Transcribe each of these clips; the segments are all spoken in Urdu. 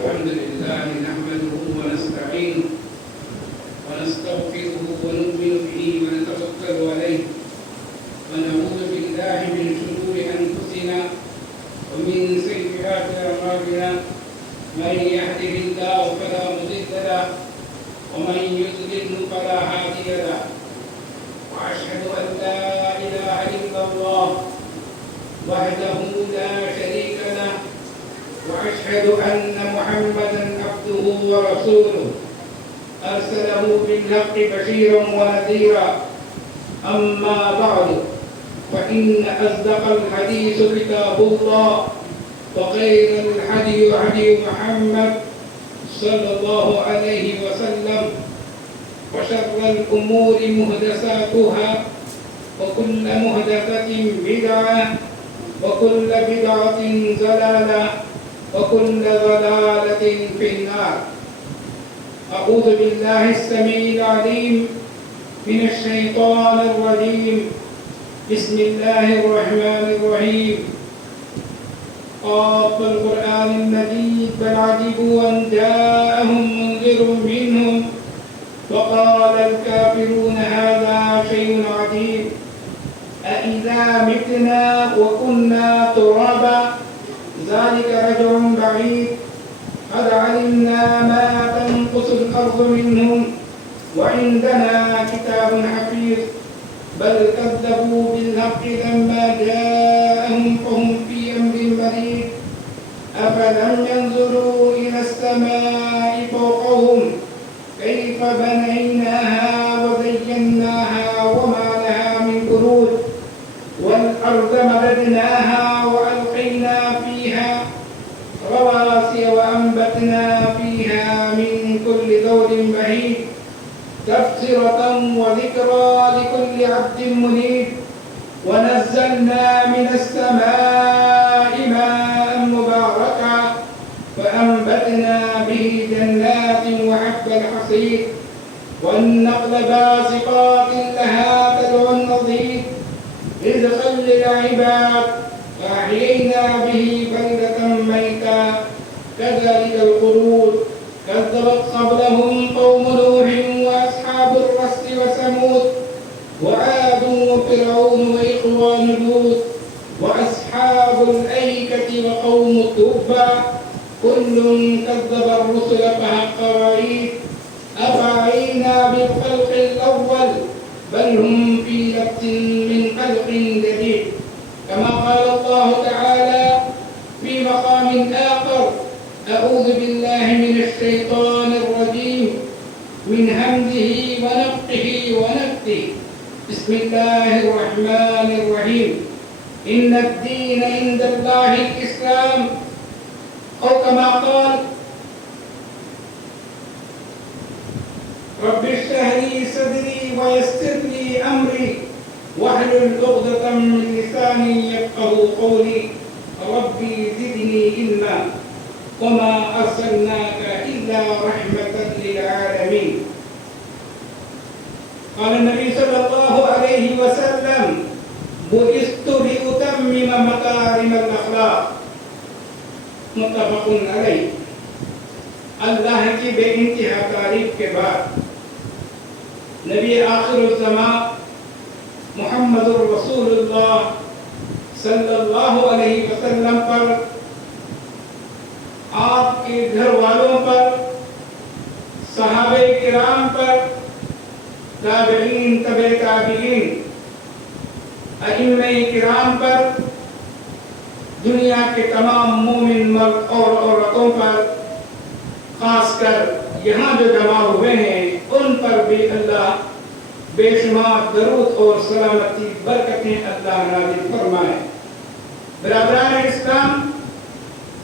الحمد لله نحمده ونستعينه ونستغفره ونؤمن به ونتوكل عليه ونعوذ بالله من شرور أنفسنا ومن سيئات أعمالنا من يهده الله فلا مضل له ومن يضلل فلا هادي له وأشهد أن لا إله إلا الله وحده لا شريك له وأشهد أن محمدا عبده ورسوله أرسله بالحق بشيرا ونذيرا أما بعد فإن أصدق الحديث كتاب الله وخير الهدي هدي محمد صلى الله عليه وسلم وشر الأمور محدثاتها وكل محدثة بدعة وكل بدعة ضلالة وكل ضلالة في النار. أعوذ بالله السميع العليم من الشيطان الرجيم. بسم الله الرحمن الرحيم. قاف القرآن المجيد بل عجبوا أن جاءهم منذر منهم وقال الكافرون هذا شيء عجيب أإذا متنا وكنا ترابا ذلك رجع بعيد قد علمنا ما تنقص الأرض منهم وعندنا كتاب حفيظ بل كذبوا بالحق لما جاءهم فهم في أمر مريض أفلم ينظروا إلى السماء فوقهم كيف بنيناها وزيناها وما لها من فروج والأرض مددناها وألقينا فيها رواسي وأنبتنا فيها من كل زوج بهيج تبصرة وذكرى لكل عبد منيب ونزلنا من السماء ماء مباركا فأنبتنا به جنات وحب الحصيد والنخل باسقات لها طلع نضيد رزقا للعباد فأحيينا به بلدة ميتا كذلك الخروج كذبت قبلهم قوم نوح وأصحاب الرس وثمود وعاد وفرعون وإخوان لوط وأصحاب الأيكة وقوم تبع كل كذب الرسل فحق وعيد أفعينا بالخلق الأول بل هم في لبس من خلق جديد كما قال الله تعالى في مقام آخر أعوذ بالله من الشيطان الرجيم من همزه ونفخه ونفثه بسم الله الرحمن الرحيم إن الدين عند الله الإسلام أو كما قال رب اشرح لي صدري ويسر لي أمري واحلل عقدة من لساني يفقهوا قولي ربي زدني علما وما أرسلناك إلا رحمة للعالمين. قال النبي صلى الله عليه وسلم بعثت لأتمم مكارم الأخلاق متفق علیہ. اللہ کی بے انتہا تعریف کے بعد نبی آخر الزمان محمد الرسول اللہ صلی اللہ علیہ وسلم پر، آپ کے گھر والوں پر، صحابہ کرام پر، تابعین، تبع تابعین، ائمہ کرام پر، دنیا کے تمام مومن مرد اور عورتوں پر، خاص کر یہاں جو جمع ہوئے ہیں ان پر بھی اللہ بے شمار درود اور سلامتی برکتیں اللہ نازل فرمائے. برادران اسلام،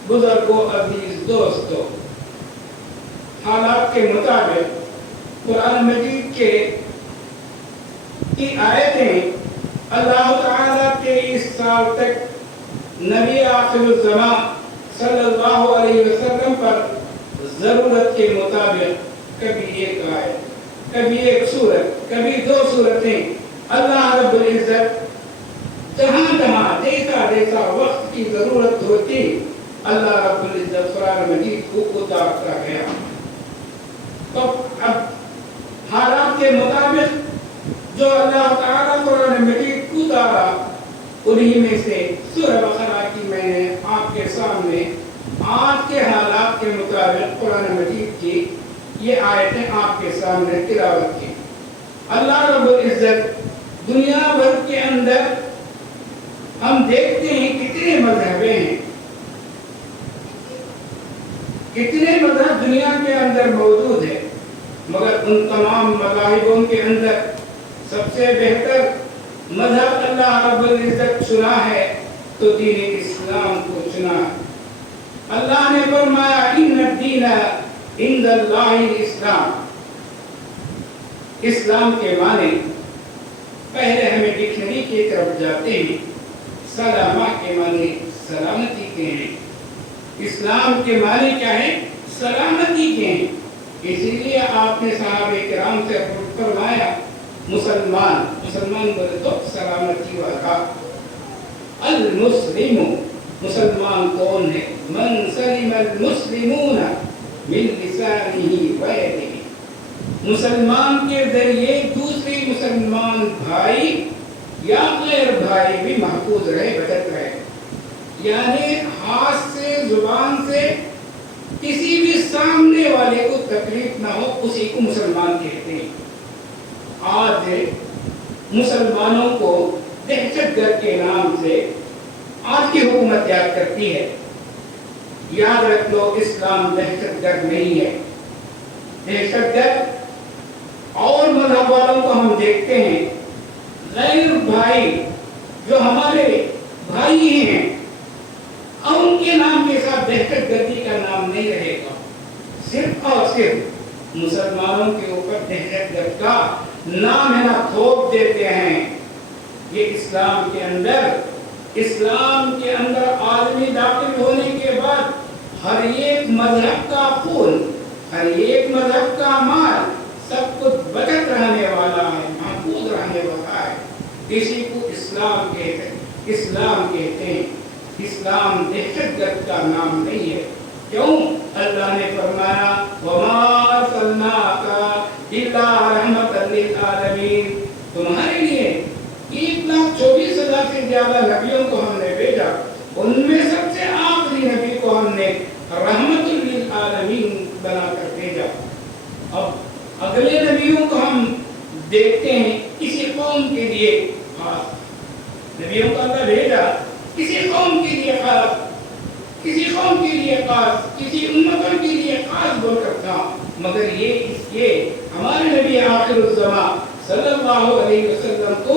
بزرگوں، عزیز دوستوں، حالات کے مطابق قرآن مجید کی آیتیں اللہ تعالیٰ کے اس سال تک نبی آخر الزمان صلی اللہ علیہ وسلم پر ضرورت کے مطابق کبھی ایک آیت، کبھی ایک سورت، کبھی دو سورتیں اللہ رب العزت جہاں جہاں جیسا جیسا وقت کی ضرورت ہوتی اللہ رب العزت قرآن مجید کو اتارتا گیا. تو اب حالات کے مطابق جو اللہ تعالیٰ قرآن مجید کو اتارا انہی میں سے سورہ بقرہ کی میں نے آپ کے سامنے آج کے حالات کے مطابق قرآن مجید کی یہ آیتیں آپ کے سامنے تلاوت کی. اللہ رب العزت دنیا بھر کے اندر ہم دیکھتے ہیں کتنے مذہبیں ہیں، کتنے مذہب دنیا کے اندر موجود ہیں، مگر ان تمام مذاہبوں کے اندر سب سے بہتر مذہب اللہ رب العزت چنا ہے تو دین اسلام کو چنا ہے. اللہ نے فرمایا ان الدین عند اللہ الاسلام. اسلام کے معنی پہلے ہمیں ڈکشنری کی طرف جاتے ہیں. سلامہ کے معنی سلامتی کے ہیں. اسلام کے معنی کیا ہے؟ سلامتی کے ہیں. اسی لیے آپ نے صحابہ کرام سے فرمایا مسلمان بولے تو سلامتی والا. المسلم مسلمان کون ہے؟ من سلم المسلمون من لسانه ويده. مسلمان کے ذریعے دوسری مسلمان بھائی یا غیر بھائی بھی محفوظ رہے، بچت رہے. یعنی ہاتھ سے زبان سے کسی بھی سامنے والے کو تکلیف نہ ہو، اسی کو مسلمان کہتے ہیں. آج مسلمانوں کو دہشت گرد کے نام سے آج کی حکومت یاد کرتی ہے. یاد رکھ لو اسلام دہشت گرد نہیں ہے. دہشت گرد اور مذہب والوں کو ہم دیکھتے ہیں، غیر بھائی جو ہمارے بھائی ہیں اور ان کے نام کے ساتھ دہشت گردی کا نام نہیں رہے گا. صرف اور صرف مسلمانوں کے اوپر دہشت گرد کا نام ہے نا تھوپ دیتے ہیں. یہ اسلام کے اندر آدمی داخل ہونے کے بعد ہر ایک مذہب کا خون، ہر ایک مذہب کا مال سب کچھ بچت رہنے والا ہے، محفوظ رہنے والا ہے. اسی کو اسلام کہتے ہیں. اسلام دہشت گرد کا نام نہیں ہے. کیوں؟ اللہ نے فرمایا وما ارسلناک الا رحمۃ للعالمین. تمہارے لیے 1,24,000 سے زیادہ نبیوں کو ہم نے بھیجا، ان میں سب سے آخری نبی کو ہم نے رحمت للعالمین بنا کر بھیجا. اب اگلے نبیوں کو ہم دیکھتے ہیں کسی قوم کے لیے خاص نبیوں کو اللہ بھیجا، کسی قوم کے لیے خاص، کسی قوم کے لیے خاص، کسی امتوں کے لیے خاص بول کر تھا. مگر یہ ہمارے نبی آخر الزمان صلی اللہ علیہ وسلم کو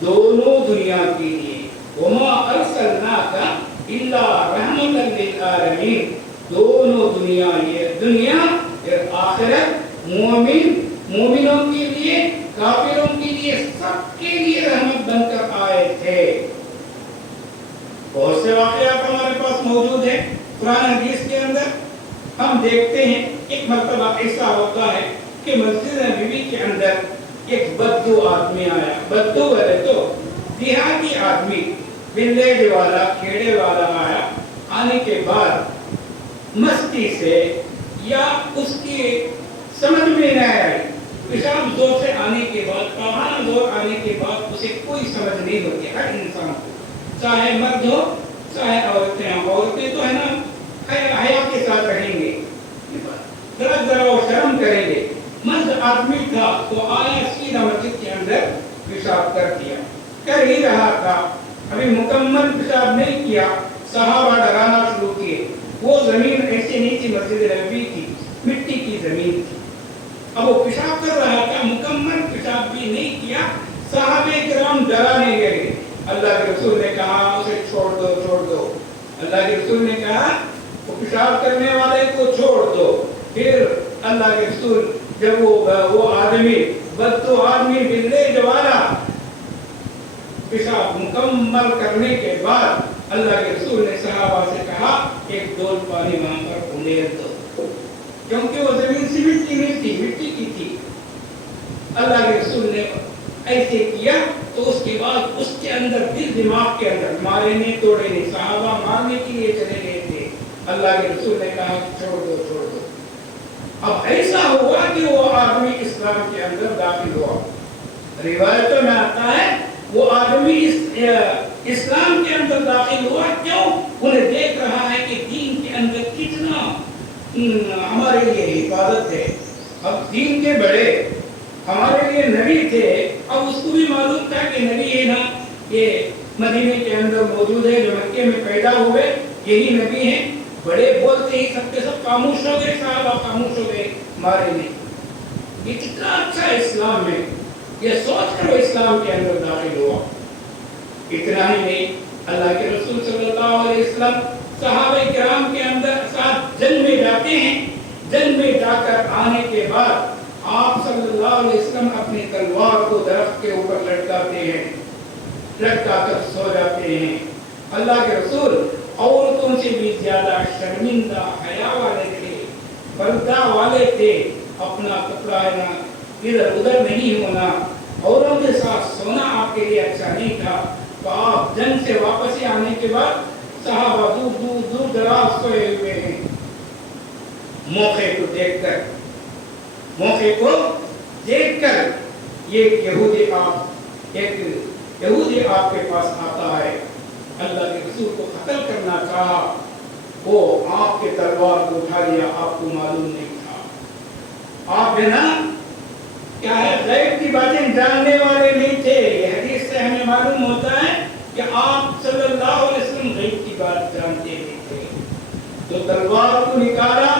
دونوں دنیا کے لیے وما ارسلناک الا رحمۃ للعالمین. دونوں دنیا، یہ دنیا پھر آخرت، مومنوں کے لیے، کافروں کے لیے، سب کے لیے رحمت بن کر آئے تھے. بہت سے واقعات ہمارے پاس موجود ہیں قرآن حدیث کے اندر. ہم دیکھتے ہیں ایک مرتبہ ایسا ہوتا ہے کہ مسجد نبوی کے اندر ایک بدو آدمی آیا. بدو بولے تو دیہاتی آدمی، ولیج والا، کھیڑے والا آیا. آنے کے بعد مستی سے یا اس کی سمجھ میں نہ آئی، پیشاب زور سے آنے کے بعد، پہاڑ زور آنے کے بعد اسے کوئی سمجھ نہیں ہوتی. ہر انسان کو، چاہے مرد ہو چاہے عورتیں ہوں. عورتیں تو ہے نا حیا کے ساتھ رہیں گے، ذرا وہ شرم کریں گے. مرد آدمی تھا تو آیا سیدھا مسجد کے اندر پیشاب کر دیا. کر ہی رہا تھا، ابھی مکمل پیشاب نہیں کیا، صحابہ ڈرانا شروع کیے. وہ زمین ایسی نہیں تھی، مسجد نبوی کی مٹی کی زمین تھی. اب وہ پیشاب کر رہا تھا، مکمل پیشاب بھی نہیں کیا. صحابہ کرام ڈرانے لگے. اللہ کے رسول نے کہا اسے چھوڑ دو، چھوڑ دو. اللہ کے رسول نے کہا وہ پیشاب کرنے والے کو چھوڑ دو. پھر اللہ کے رسول جب وہ آدمی بدو آدمی ولیج والا پیشاب مکمل کرنے کے بعد اللہ کے رسول نے صحابہ سے کہا ایک ڈول پانی وہاں پر انڈیل دو، کیونکہ وہ زمین سیمنٹ کی نہیں تھی، مٹی کی تھی. اللہ کے رسول نے ایسے کیا تو اس کے بعد اس کے اندر دل دماغ کے اندر مارے نہیں توڑے نہیں. صحابہ مارنے کے لیے چلے گئے تھے، اللہ کے رسول نے کہا کہ چھوڑ دو چھوڑ دو. اب ایسا ہوا کہ وہ آدمی اسلام کے اندر داخل ہوا. روایتوں میں آتا ہے وہ آدمی اسلام کے اندر داخل ہوا. کیوں؟ انہیں دیکھ رہا ہے کہ دین کے اندر کتنا ہمارے لیے حفاظت ہے. اب دین کے بڑے ہمارے لیے نبی تھے. اب اس کو بھی معلوم تھا کہ نبی ہے نا یہ مدینے کے اندر موجود ہے، جو مکے میں پیدا ہوئے یہی نبی ہیں. بڑے بولتے ہی سب کے سب خاموش ہو گئے، صحابہ خاموش ہو گئے مارے نہیں. یہ کتنا اچھا اسلام ہے، یہ سوچ کر وہ اسلام کے اندر داخل ہوا. اتنا ہی نہیں، اللہ کے رسول صلی اللہ علیہ وسلم صحابہ کرام کے اندر ساتھ جنگ میں جاتے ہیں. جنگ میں جا کر آنے کے بعد آپ صلی اللہ علیہ وسلم اپنی تلوار کو درخت کے اوپر لٹکاتے ہیں، لٹکا کر سو جاتے ہیں. اللہ کے رسول عورتوں سے بھی زیادہ شرمندہ، حیا والے تھے، پردہ والے تھے. اپنا کپڑا ہے نا ادھر ادھر نہیں ہونا، اوروں کے ساتھ سونا آپ کے لیے اچھا نہیں تھا. تو آپ جنگ سے واپس آنے کے بعد صحابہ دور دور دور دراز سوئے ہوئے ہیں. موقع کو دیکھ کر ایک یہودی آپ کے پاس آتا ہے. اللہ کے رسول کو قتل کرنا چاہا، وہ آپ کے تلوار کو اٹھا لیا. آپ کو معلوم نہیں تھا، آپ نا کیا ہے غیب کی باتیں جاننے والے نہیں تھے. یہ حدیث سے ہمیں معلوم ہوتا ہے کہ آپ صلی اللہ علیہ وسلم غیب کی بات جانتے نہیں تھے. تو تلوار کو نکالا،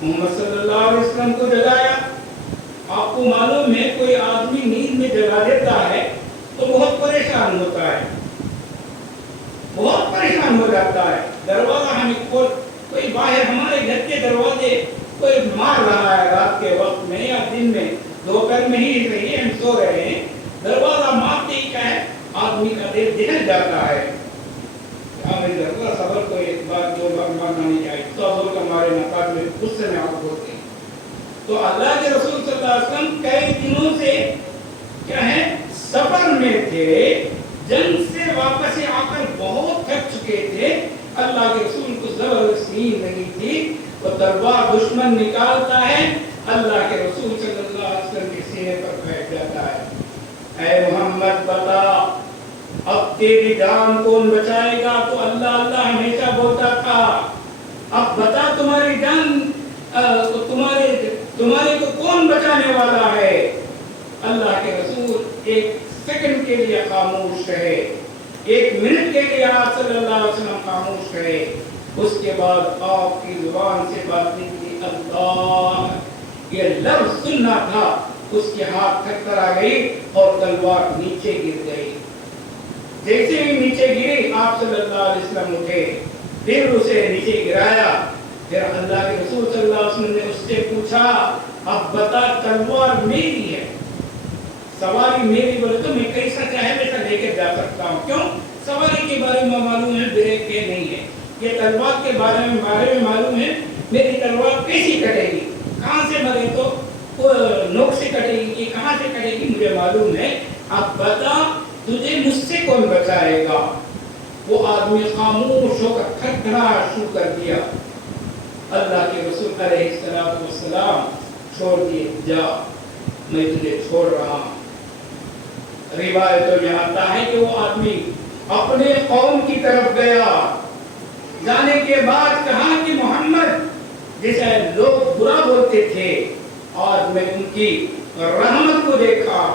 محمد صلی اللہ علیہ وسلم کو جگایا. آپ کو معلوم ہے کوئی آدمی نیند میں جگا دیتا ہے تو بہت پریشان ہوتا ہے، بہت پریشان ہو جاتا ہے. دروازہ ہمیں کوئی باہر ہمارے گھر کے دروازے کوئی مار رہا ہے رات کے وقت میں یا دن میں، دوپہر میں ہی رہی ہم سو رہے ہیں، دروازہ مارتے ہی کیا ہے آدمی کا دل دہل جاتا ہے. صبر کو ایک بار دو بار مارنا نہیں چاہیے، صبر کا مارے نقاد میں غصے میں آپ ہوتے ہیں. تو اللہ کے رسول صلی اللہ علیہ وسلم کئی دنوں سے کیا ہے سفر میں تھے، جنگ سے واپس آ کر بہت تھک چکے تھے. اللہ کے رسول کو زبردست نیند لگی تھی. وہ تلوار دشمن نکالتا ہے، اللہ کے رسول صلی اللہ علیہ وسلم کے سینے پر بیٹھ جاتا ہے. اے محمد بتا اب تیری جان کون بچائے گا؟ تو اللہ اللہ ہمیشہ بولتا تھا. اب بتا تمہاری جان تمہارے کو کون بچانے والا ہے؟ اللہ کے رسول ایک سیکنڈ کے لیے خاموش رہے، ایک منٹ کے لیے آپ صلی اللہ علیہ وسلم خاموش رہے. اس کے بعد آپ کی زبان سے بات نکلی اللہ، یہ لفظ سننا تھا. اس کے ہاتھ تھک کر آ گئی اور تلوار نیچے گر گئی. جیسے ہی نیچے گری آپ صلی اللہ علیہ وسلم اٹھے، پھر اسے نیچے گرایا. پھر اللہ کے رسول صلی اللہ علیہ وسلم نے اس سے پوچھا اب بتا تلوار میری ہے، سواری میری بولے تو میں کیسا چاہے ویسا لے کے جا سکتا ہوں. کیوں؟ سواری کے بارے میں معلوم ہے، بریک کے نہیں ہے. یہ تلوار کے بارے میں معلوم ہے میری تلوار کیسی کٹے گی، کہاں سے مرے تو نوک سے کٹے گی کہ کہاں سے کٹے گی مجھے معلوم ہے. اب بتا تجھے مجھ سے کون بچائے گا؟ وہ آدمی خاموش ہو کر تھرتھرانا شروع کر دیا. اللہ کے رسول علیہ السلام چھوڑ دیے، جا میں تجھے چھوڑ رہا ہوں. روایتوں میں آتا ہے کہ وہ آدمی اپنے قوم کی طرف گیا. جانے کے بعد کہا کہ محمد جیسے لوگ برا بولتے تھے آج میں ان کی رحمت کو دیکھا.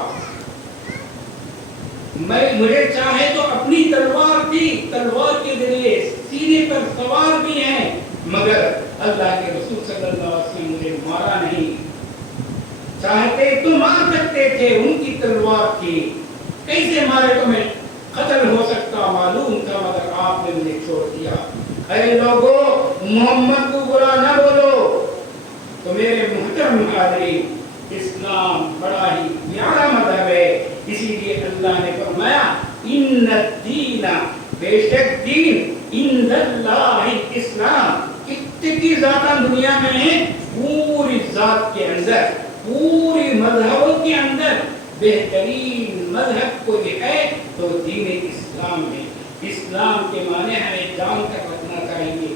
مجھے چاہے تو اپنی تلوار تھی، تلوار کے ذریعے سینے پر سوار بھی ہیں، مگر اللہ کے رسول صلی اللہ علیہ وسلم مجھے مارا نہیں. چاہتے تو مار سکتے تھے، ان کی تلوار تھی، کیسے مارے تو میں قتل ہو سکتا معلوم تھا، مگر آپ نے مجھے چھوڑ دیا. اے لوگو محمد کو برا نہ بولو. تو میرے محترم حاضرین، اسلام بڑا ہی پیارا مذہب ہے. اسی لیے اللہ نے فرمایا ان الدین، بے شک دین عند اللہ اسلام. کتنی ذاتاں دنیا میں ہیں، پوری ذات کے اندر، پوری مذہبوں کے اندر بہترین مذہب کوئی ہے تو دین اسلام ہے. اسلام کے معنی ہمیں جان کر رکھنا چاہیے.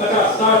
50, 60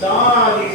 40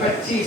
25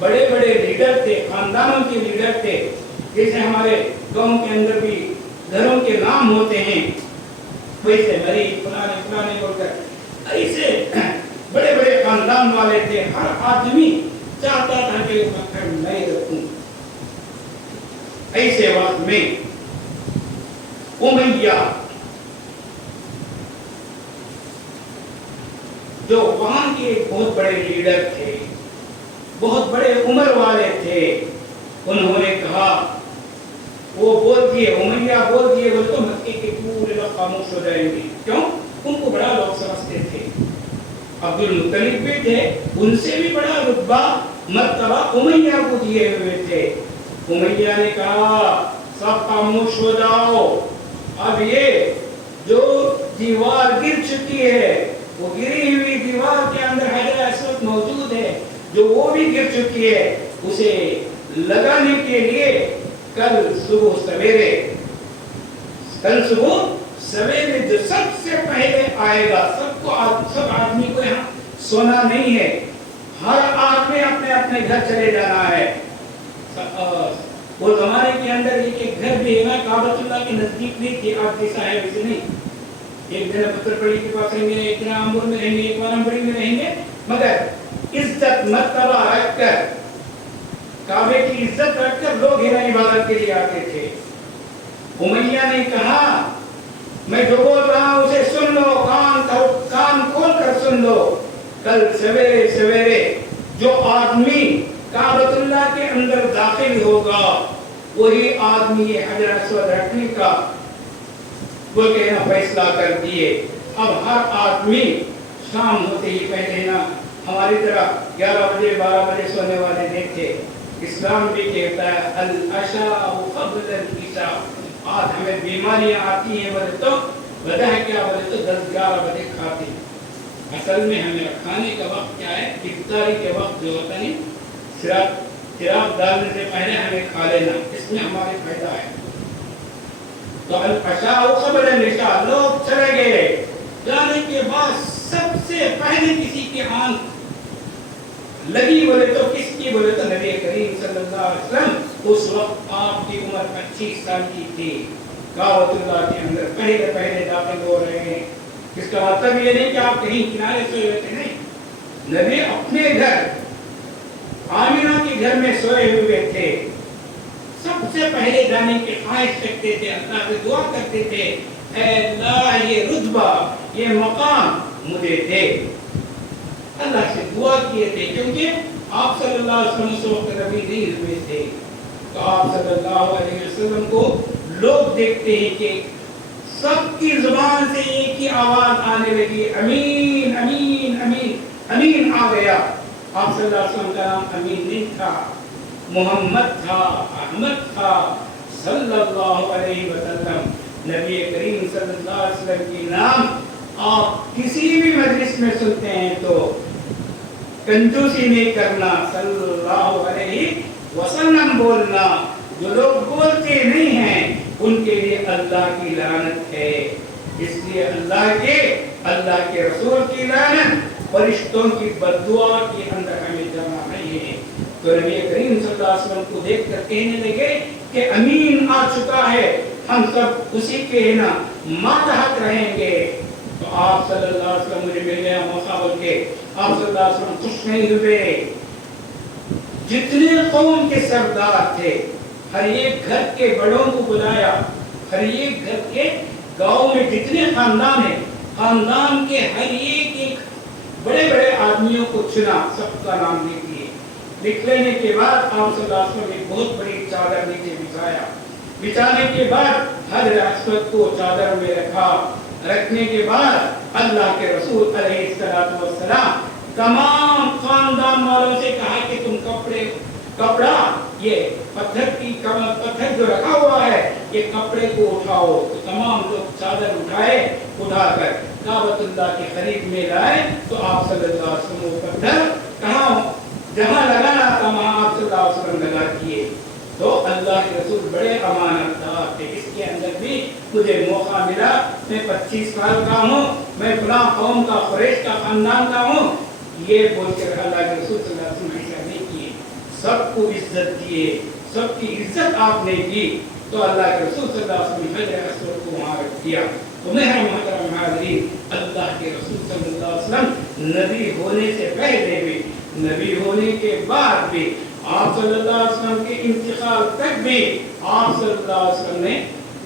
بڑے بڑے لیڈر تھے، خاندانوں کے لیڈر تھے، جیسے ہمارے گاؤں کے اندر بھی گھروں کے نام ہوتے ہیں، ویسے مری فلانے فلانے بول کر ایسے بڑے بڑے خاندان والے تھے. ہر آدمی چاہتا تھا کہ پتھر میں رکھوں. ایسے وقت میں امیہ جو وہاں کے بہت بڑے لیڈر تھے، بہت بڑے عمر والے تھے، انہوں نے کہا، وہ بول دیے، امیہ بول دیے، بولے تو مکے کے پورے لوگ خاموش ہو جائیں گے. کیوں؟ ان کو بڑا لوگ سمجھتے تھے. عبد المطلب بھی تھے، ان سے بھی بڑا رتبہ مرتبہ امیہ کو دیے ہوئے تھے. امیہ نے کہا سب خاموش ہو جاؤ، اب یہ جو دیوار گر چکی ہے، وہ گری ہوئی دیوار کے اندر حجر اسود موجود ہے، جو وہ بھی گر چکی ہے، اسے لگانے کے لیے کل صبح سویرے جو سب سے پہلے آئے گا، سب آدمی کو یہاں سونا نہیں ہے، ہر آدمی اپنے اپنے گھر چلے جانا ہے. وہ زمانے کے اندر ایک گھر بھی ہے نا، کعبۃ اللہ کے نزدیک نہیں تھے، آپ جیسا ہے ویسے نہیں. ایک دن پتھر پڑی کے پاس رہیں گے، ایک دن آمبور میں رہیں گے، ایک وارم بڑی میں رہیں گے، مگر عزت مرتبہ رکھ کر، کعبے کی عزت رکھ کر لوگ ہنا عبادت کے لیے آتے تھے. امیہ نے کہا میں جو بول رہا ہوں اسے سن لو، کان کھول کر سن لو. کل سویرے سویرے جو آدمی کعبۃ اللہ کے اندر داخل ہوگا، وہی آدمی یہ حجر اسود رکھنے کا وہ کہنا فیصلہ کر دیے. اب ہر آدمی شام ہوتے ہی پہلے نا ہماری طرح 11 بجے 12 بجے سونے والے نہیں تھے. اسلام بھی کہتا ہے العشاء قبل العشاء. آج ہمیں بیماریاں آتی ہیں بولے تو وجہ کیا، بولے تو 10-11 بجے کھاتے ہیں. اصل میں ہمیں کھانے کا وقت کیا ہے، افطاری کے وقت جو ہوتا ہے، چراغ ڈالنے سے پہلے ہمیں کھا لینا، اس میں ہمارے فائدہ ہے. تو العشاء قبل العشاء لوگ چلے گئے. جانے کے بعد سب سے پہلے کسی کی آنکھ لگی بولے تو کس کی، بولے تو نبی کریم صلی اللہ علیہ وسلم. اس وقت آپ کی عمر 25 سال کی تھی، کعبۃ اللہ کے اندر پہلے داخل ہو رہے ہیں. اس کا مطلب یہ نہیں کہ آپ کہیں کنارے سوئے ہوئے تھے، نہیں، نبی اپنے گھر آمینہ کے گھر میں سوئے ہوئے تھے. سب سے پہلے جانے کی خواہش رکھتے تھے، اللہ سے دعا کرتے تھے، اے اللہ یہ رتبہ یہ مقام مجھے دے. اللہ سے دعا کیے تھے، کیونکہ آپ صلی اللہ علیہ وسلم اس وقت نبی نہیں ہوئے تھے. تو آپ صلی اللہ علیہ وسلم کو لوگ دیکھتے ہیں کہ سب کی زبان سے ایک ہی آواز آنے لگی، امین امین امین. امین آ گیا. آپ صلی اللہ علیہ وسلم کا نام امین نہیں تھا، محمد تھا، احمد تھا صلی اللہ علیہ وسلم. نبی کریم صلی اللہ علیہ وسلم کی نام آپ کسی بھی مجلس میں سنتے ہیں تو کنجوسی نہیں کرنا، صلی اللہ علیہ وسلم بولنا. جو لوگ بولتے نہیں ہیں ان کے لیے اللہ کی لعنت ہے. اس لیے اللہ کے رسول کی لعنت، فرشتوں کی بد دعا کے اندر ہمیں جانا نہیں ہے. تو نبی کریم صلی اللہ علیہ وسلم کو دیکھ کر کہنے لگے کہ امین آ چکا ہے، ہم سب اسی کے نا ماتحت رہیں گے. تو آپ صلی اللہ علیہ وسلم مجھے مل گیا موقع بول کے آپ صلی اللہ علیہ وسلم خوش نہیں ہوئے. جتنے قوم کے سردار تھے ہر ایک گھر کے بڑوں کو بلایا، ہر ایک گھر کے گاؤں میں جتنے خاندان ہیں، خاندان کے ہر ایک بڑے بڑے آدمیوں کو چنا، سب کا نام لکھ لیے. لکھ لینے کے بعد آپ صلی اللہ علیہ وسلم نے بہت بڑی چادر نیچے بچھایا. بچھانے کے بعد حجر اسود کو چادر میں رکھا. رکھنے کے بعد اللہ کے رسول علیہ السلام تمام خاندان والوں سے کہا کہ تم کپڑا یہ پتھر جو رکھا ہوا ہے یہ کپڑے کو اٹھاؤ. تو تمام لوگ چادر اٹھا کر کعبۃ اللہ کے قریب میں لائے. تو آپ صلی اللہ علیہ وسلم وہ پتھر کہاں جہاں لگانا تھا وہاں آپ صلی اللہ علیہ وسلم لگا دیے. تو اللہ کے رسول بڑے امانت دار تھے. اس کے اندر بھی مجھے موقع ملا، میں 25 سال کا ہوں، میں فلاں قوم کا قریش کا خاندان کا ہوں، یہ بول کر اللہ کے رسول صلی اللہ علیہ وسلم ایسا نہیں کیے. سب کو عزت دیے، سب کی عزت آپ نے کی، تو اللہ کے رسول صلی اللہ علیہ وسلم حجر اسود کو وہاں رکھ دیا۔ تو محترم حاضرین، اللہ کے رسول صلی اللہ علیہ وسلم نبی ہونے سے پہلے بھی، نبی ہونے کے بعد بھی، آپ صلی اللہ علیہ وسلم کے انتقال تک بھی آپ صلی اللہ علیہ وسلم نے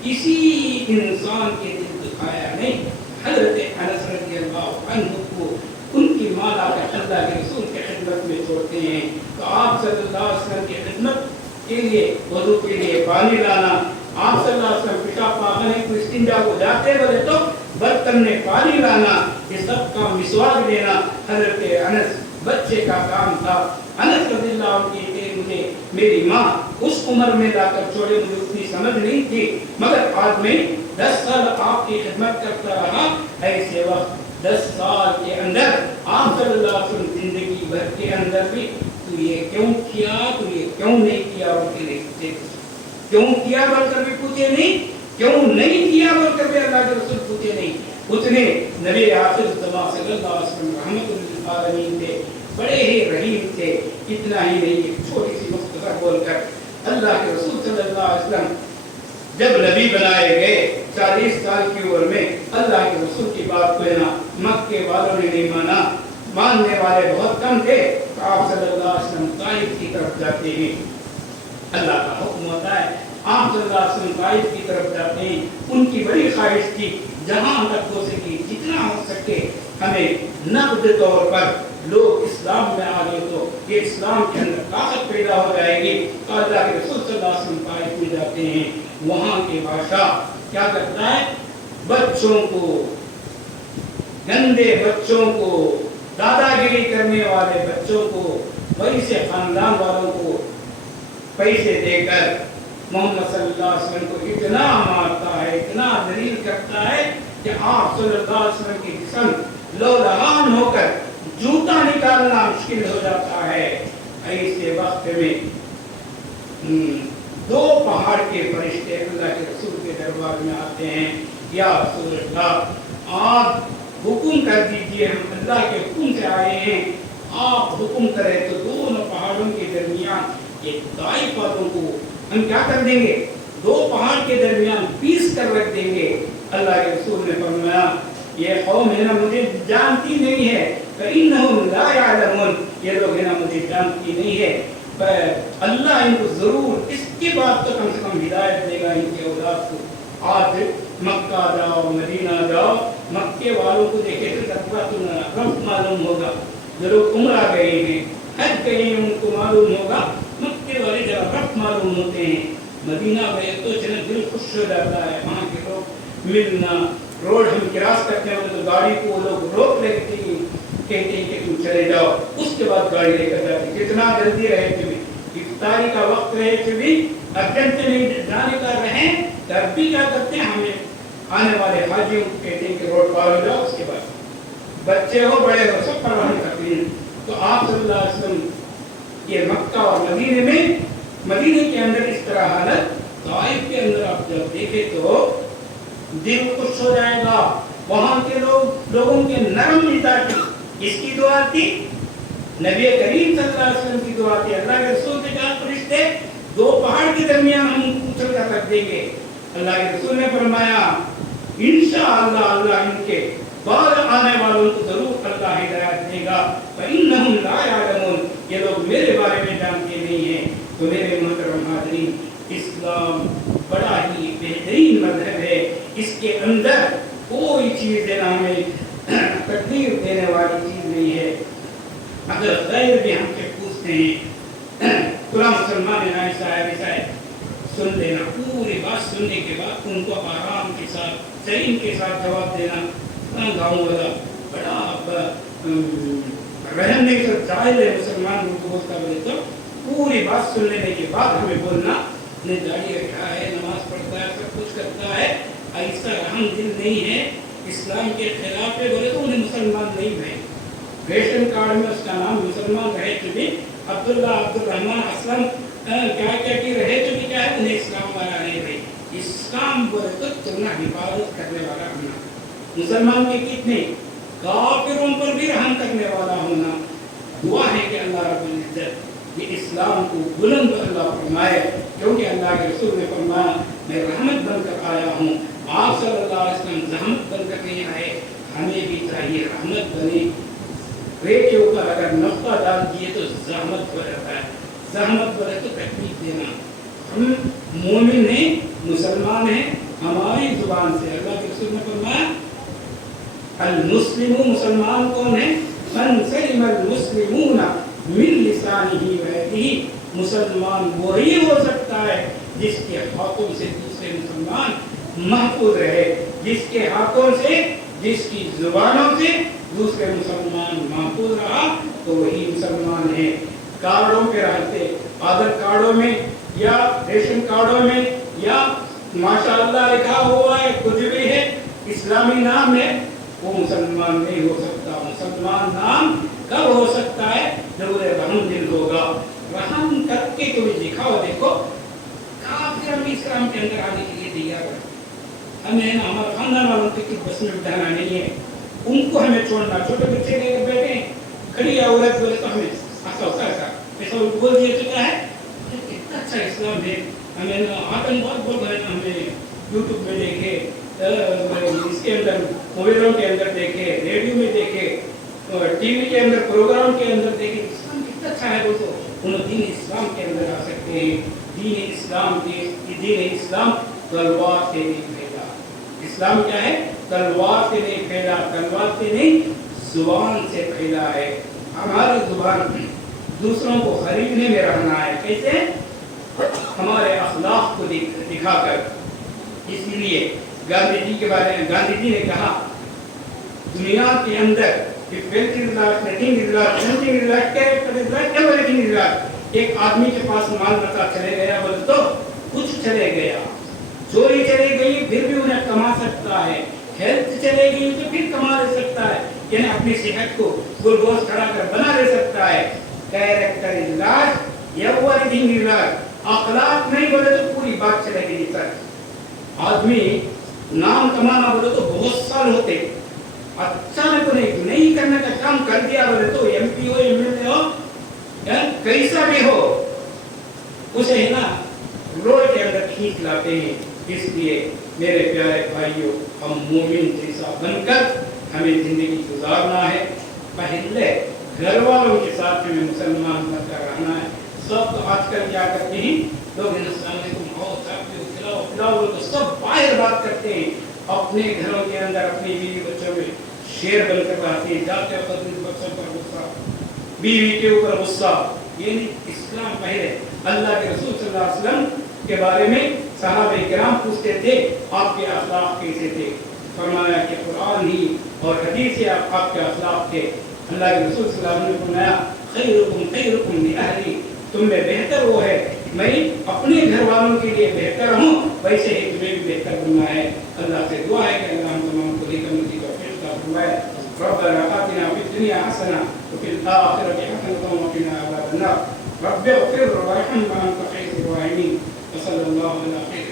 کسی انسان کے دل دکھایا نہیں۔ حضرت انس رضی اللہ عنہ کو ان کی ماں لا کر اللہ کے رسول کی خدمت میں چھوڑتے ہیں، تو آپ صلی اللہ علیہ وسلم کی خدمت کے لیے، وضو کے لیے پانی لانا، آپ صلی اللہ علیہ وسلم پیشاب پاخانے کو استنجا کو جاتے بولے تو برتن میں پانی لانا، یہ سب کا مسواک دینا حضرت انس بچے کا کام تھا۔ انس رضی اللہ عنہ کہتے ہیں مجھے میری ماں اس عمر میں لا کر چھوڑے، مجھے اتنی سمجھ نہیں تھی، مگر آج میں 10 سال آپ کی خدمت کرتا رہا، ایسے وقت 10 سال کے اندر آپ صلی اللہ علیہ وسلم زندگی بھر کے اندر بھی تو یہ کیوں کیا، تو یہ کیوں نہیں کیا، اور کیوں کیا بول کر بھی پوچھے نہیں، کیوں نہیں کیا بول کر بھی اللہ کے رسول پوچھے نہیں۔ اتنے نبی آخر الزمان صلی اللہ علیہ وسلم رحمت للعالمین تھے، بڑے ہی رحیم تھے۔ اتنا ہی نہیں، ایک چھوٹی سی مختصر بول کر اللہ کے رسول صلی اللہ علیہ وسلم جب نبی بنائے گئے 40 سال کی عمر میں، اللہ کے رسول کی بات کو نا مکے والوں نے نہیں مانا، ماننے والے بہت کم تھے، تو آپ صلی اللہ علیہ وسلم طائف کی طرف جاتے ہیں، اللہ کا حکم ہوتا ہے، آپ صلی اللہ علیہ وسلم طائف کی طرف جاتے ہیں۔ ان کی بڑی خواہش تھی جہاں تک ہو سکے، جتنا ہو سکے ہمیں نقد طور پر لوگ اسلام میں آ گئے تو یہ اسلام کے اندر طاقت پیدا ہو جائے گی۔ تو اللہ کے رسول صلی اللہ علیہ وسلم طائف میں جاتے ہیں، وہاں کے بادشاہ کیا کرتا ہے، بچوں کو، گندے بچوں کو، دادا گیری کرنے والے بچوں کو، وہی سے خاندان والوں کو پیسے دے کر محمد صلی اللہ علیہ وسلم کو اتنا مارتا ہے، اتنا ذلیل کرتا ہے کہ آپ صلی اللہ علیہ وسلم کی جسم لولہان ہو کر جوتا نکالنا مشکل ہو جاتا ہے۔ ایسے وقت میں 2 پہاڑ کے فرشتے اللہ کے رسول کے دربار میں آتے ہیں، یا رسول اللہ آپ حکم کر دیجئے، ہم اللہ کے حکم سے آئے ہیں، آپ حکم کریں تو دونوں پہاڑوں کے درمیان ایک طائف والوں کو ہم کیا کر دیں گے، 2 پہاڑ کے درمیان پیس کر رکھ دیں گے۔ اللہ کے رسول نے فرمایا یہ قوم ہے نا مجھے جانتی نہیں ہے، فإنهم لا يعلمون، یہ لوگ ہے نا مجھے جانتی نہیں ہے، پر اللہ ان کو ضرور اس کے بعد تو کم سے کم ہدایت دے گا ان کے اولاد کو۔ آج مکہ جاؤ، مدینہ جاؤ، مکے والوں کو دیکھے تو رب معلوم ہوگا، جو لوگ عمرہ گئے ہیں، حج گئے ہیں، ان کو معلوم ہوگا مکے والے جب رب معلوم ہوتے ہیں۔ مدینہ گئے تو جنہیں دل خوش ہو جاتا ہے، وہاں کے لوگ ملنا، روڈ ہم کراس کرتے ہیں تو گاڑی کو لوگ روک لیتے ہیں، کہتے ہیں کہ تم چلے جاؤ، اس کے بعد گاڑی لے کر جاتے ہیں، جتنا جلدی رہے تمہیں افطاری کا وقت رہے تمہیں ارجنٹ نہیں جانے کا رہیں، تب بھی کیا کرتے ہیں، ہمیں آنے والے حاجیوں کو کہتے ہیں کہ روڈ پار ہو جاؤ، اس کے بعد بچے ہو بڑے ہو سب پرواہ نہیں کرتے ہیں۔ تو آپ صلی اللہ علیہ وسلم یہ مکہ اور مدینے میں، مدینے کے اندر اس طرح حالت، طائف کے اندر آپ جب دیکھیں تو دل خوش ہو جائے گا، وہاں کے لوگوں کے نرم مزاج کی، اس کی دعا تھی، نبی کریم صلی اللہ علیہ وسلم کی دعا تھی، اللہ کے رسول سے کہا فرشتے 2 پہاڑ کے درمیان ہم اچھل کر رکھ دیں گے۔ اللہ کے رسول نے فرمایا انشاءاللہ اللہ ان کے بعد آنے والوں کو ضرور اللہ ہدایت دے گا، فإنهم لا يعلمون، یہ لوگ میرے بارے میں جانتے نہیں ہیں۔ تو میرے محترم حاضرین، اسلام بڑا ہی بہترین مذہب ہے، اس کے اندر کوئی چیز دینا ہمیں تکلیف دینے والی چیز نہیں ہے۔ اگر غیر بھی ہم سے پوچھتے ہیں، پورا مسلمان صاحب سن لینا، پوری بات سننے کے بعد ان کو آرام کے ساتھ سلیم کے ساتھ جواب دینا۔ گاؤں والا بڑا رحم نہیں سر جاہل ہے مسلمان، ان کو بولتا بولے تو پوری بات سن لینے کے بعد ہمیں بولنا، نے داڑھی رکھا ہے، نماز پڑھتا ہے، سب کچھ کرتا ہے، ایسا رحم دل نہیں ہے، اسلام کے خلاف ہے بولے تو انہیں مسلمان نہیں بھائی۔ ریشن کارڈ میں اس کا نام مسلمان رہے تو بھی عبداللہ عبدالرحمن اسلم کیا کی رہے تو بھی کیا ہے، انہیں اسلام والا نہیں بھائی۔ اسلام بولے تو تمہیں حفاظت کرنے والا ہونا، مسلمان کے کتنے کافروں پر بھی رحم کرنے والا ہونا۔ دعا ہے کہ اللہ رب العزت کہ اسلام کو بلند اللہ فرمائے، کیونکہ اللہ کے رسول نے فرمایا میں رحمت بن کر آیا ہوں، آپ صلی اللہ علیہ وسلم زحمت بن کر نہیں آئے، ہمیں بھی چاہیے رحمت بنے۔ ریت کے اوپر اگر نقطہ ڈال دیے تو زحمت ہو جاتا ہے، زحمت بڑھے تو تکلیف دینا۔ ہم مومن ہیں، مسلمان ہیں، ہماری زبان سے اللہ کے رسول نے فرمایا المسلم، مسلمان کون ہے؟ من سلم المسلمون من لسانہ و یدہ، مسلمان وہی ہو سکتا ہے جس کے ہاتھوں سے دوسرے مسلمان محفوظ رہے، جس کے ہاتھوں سے، جس کی زبانوں سے دوسرے مسلمان محفوظ رہا تو وہی مسلمان ہے۔ کارڈوں پہ رہتے، آدھار کارڈوں میں یا ریشن کارڈوں میں یا ماشاءاللہ لکھا ہوا ہے کچھ بھی ہے، اسلامی نام ہے، وہ مسلمان نہیں ہو سکتا۔ مسلمان نام کب ہو سکتا ہے؟ جب وہ رحم دل ہوگا، رحم کر کے تمہیں دکھاؤ، دیکھو کافر بھی اسلام کے اندر آنے کے لیے تیار ہے۔ ہمیں ہمارے خاندان والوں کے کچھ بس میں بٹھانا نہیں ہے، ان کو ہمیں چھوڑنا۔ چھوٹے بچے لے کر بیٹھے ہیں، کھڑی عورت بولے تو ہمیں ایسا ہوتا ہے، ایسا بول دیا تو کیا ہے کتنا اچھا اسلام ہے۔ ہمیں آتن بہت بول رہے ہیں، ہمیں یوٹیوب میں دیکھے، اس کے اندر موبائلوں کے اندر دیکھے، ریڈیو میں دیکھے، ٹی وی کے اندر پروگرام کے اندر دیکھے، اسلام کتنا اچھا ہے۔ دوستو انہوں دین اسلام کے اندر آ سکتے ہیں۔ دین اسلام تلوار سے نہیں پھیلا۔ اسلام کیا ہے؟ تلوار سے نہیں پھیلا، تلوار سے نہیں زبان سے پھیلا ہے۔ ہماری زبان دوسروں کو خریدنے میں رہنا ہے، کیسے؟ ہمارے اخلاق کو دکھا کر۔ اسی لیے گاندھی جی کے بارے میں گاندھی جی نے کہا دنیا کے اندر ایک آدمی کے پاس مال بتا چلے گیا بولے تو کچھ چلے گیا، چوری چلے گئی پھر بھی انہیں کما سکتا ہے، ہیلتھ چلے گئی تو پھر کما لے سکتا ہے، یعنی اپنی صحت کو گلگوز کھڑا کر بنا لے سکتا ہے۔ کیریکٹر علاج یا ورکنگ علاج، اخلاق نہیں بولے تو پوری بات چلے گی۔ سر آدمی نام کمانا بولے تو بہت سال ہوتے، اچانک نہیں کرنے کا کام کر دیا بولے تو ایم پی ہو، ایم ایل اے ہو، کیسا بھی ہو، اسے ہے نا روڈ کے اندر کھینچ لاتے ہیں۔ اس لیے میرے پیارے بھائیوں، ہم مومن جیسا بن کر ہمیں زندگی گزارنا ہے۔ پہلے گھر والوں کے ساتھ ہمیں مسلمان بن کر رہنا ہے۔ سب تو آج کل کیا کرتے ہیں لوگ، ہندوستان میں تم آؤ کھلاؤ پلاؤ تو سب باہر بات کرتے ہیں، اپنے گھروں کے اندر اپنی بیوی بچوں میں شیر بن کر رہتے ہیں، جاتے وقت بچوں پر غصہ، بیوی کے اوپر غصہ۔ یہ نہیں اسلام۔ پہلے اللہ کے رسول صلی اللہ علیہ وسلم کے بارے میں صحابہ کرام پوچھتے تھے آپ کے اخلاق کیسے تھے، فرمایا کہ قرآن ہی اور حدیث سے آپ کے اخلاق تھے۔ اللہ کے رسول صلی اللہ علیہ وسلم نے فرمایا خیرکم لأہلی، تم میں بہتر وہ ہے، میں اپنے گھر والوں کے لیے بہتر ہوں، ویسے ہی تمہیں بھی بہتر بننا ہے۔ اللہ سے دعا ہے کہ اللہ ہم تمام کو لے کر توفیق عطا فرمائے۔ ربنا آتنا فی الدنیا حسنہ وفی الآخرۃ حسنۃ وقنا عذاب النار۔ رب اغفر وارحم وانت خیر الراحمین۔ وصلی اللہ علی خیر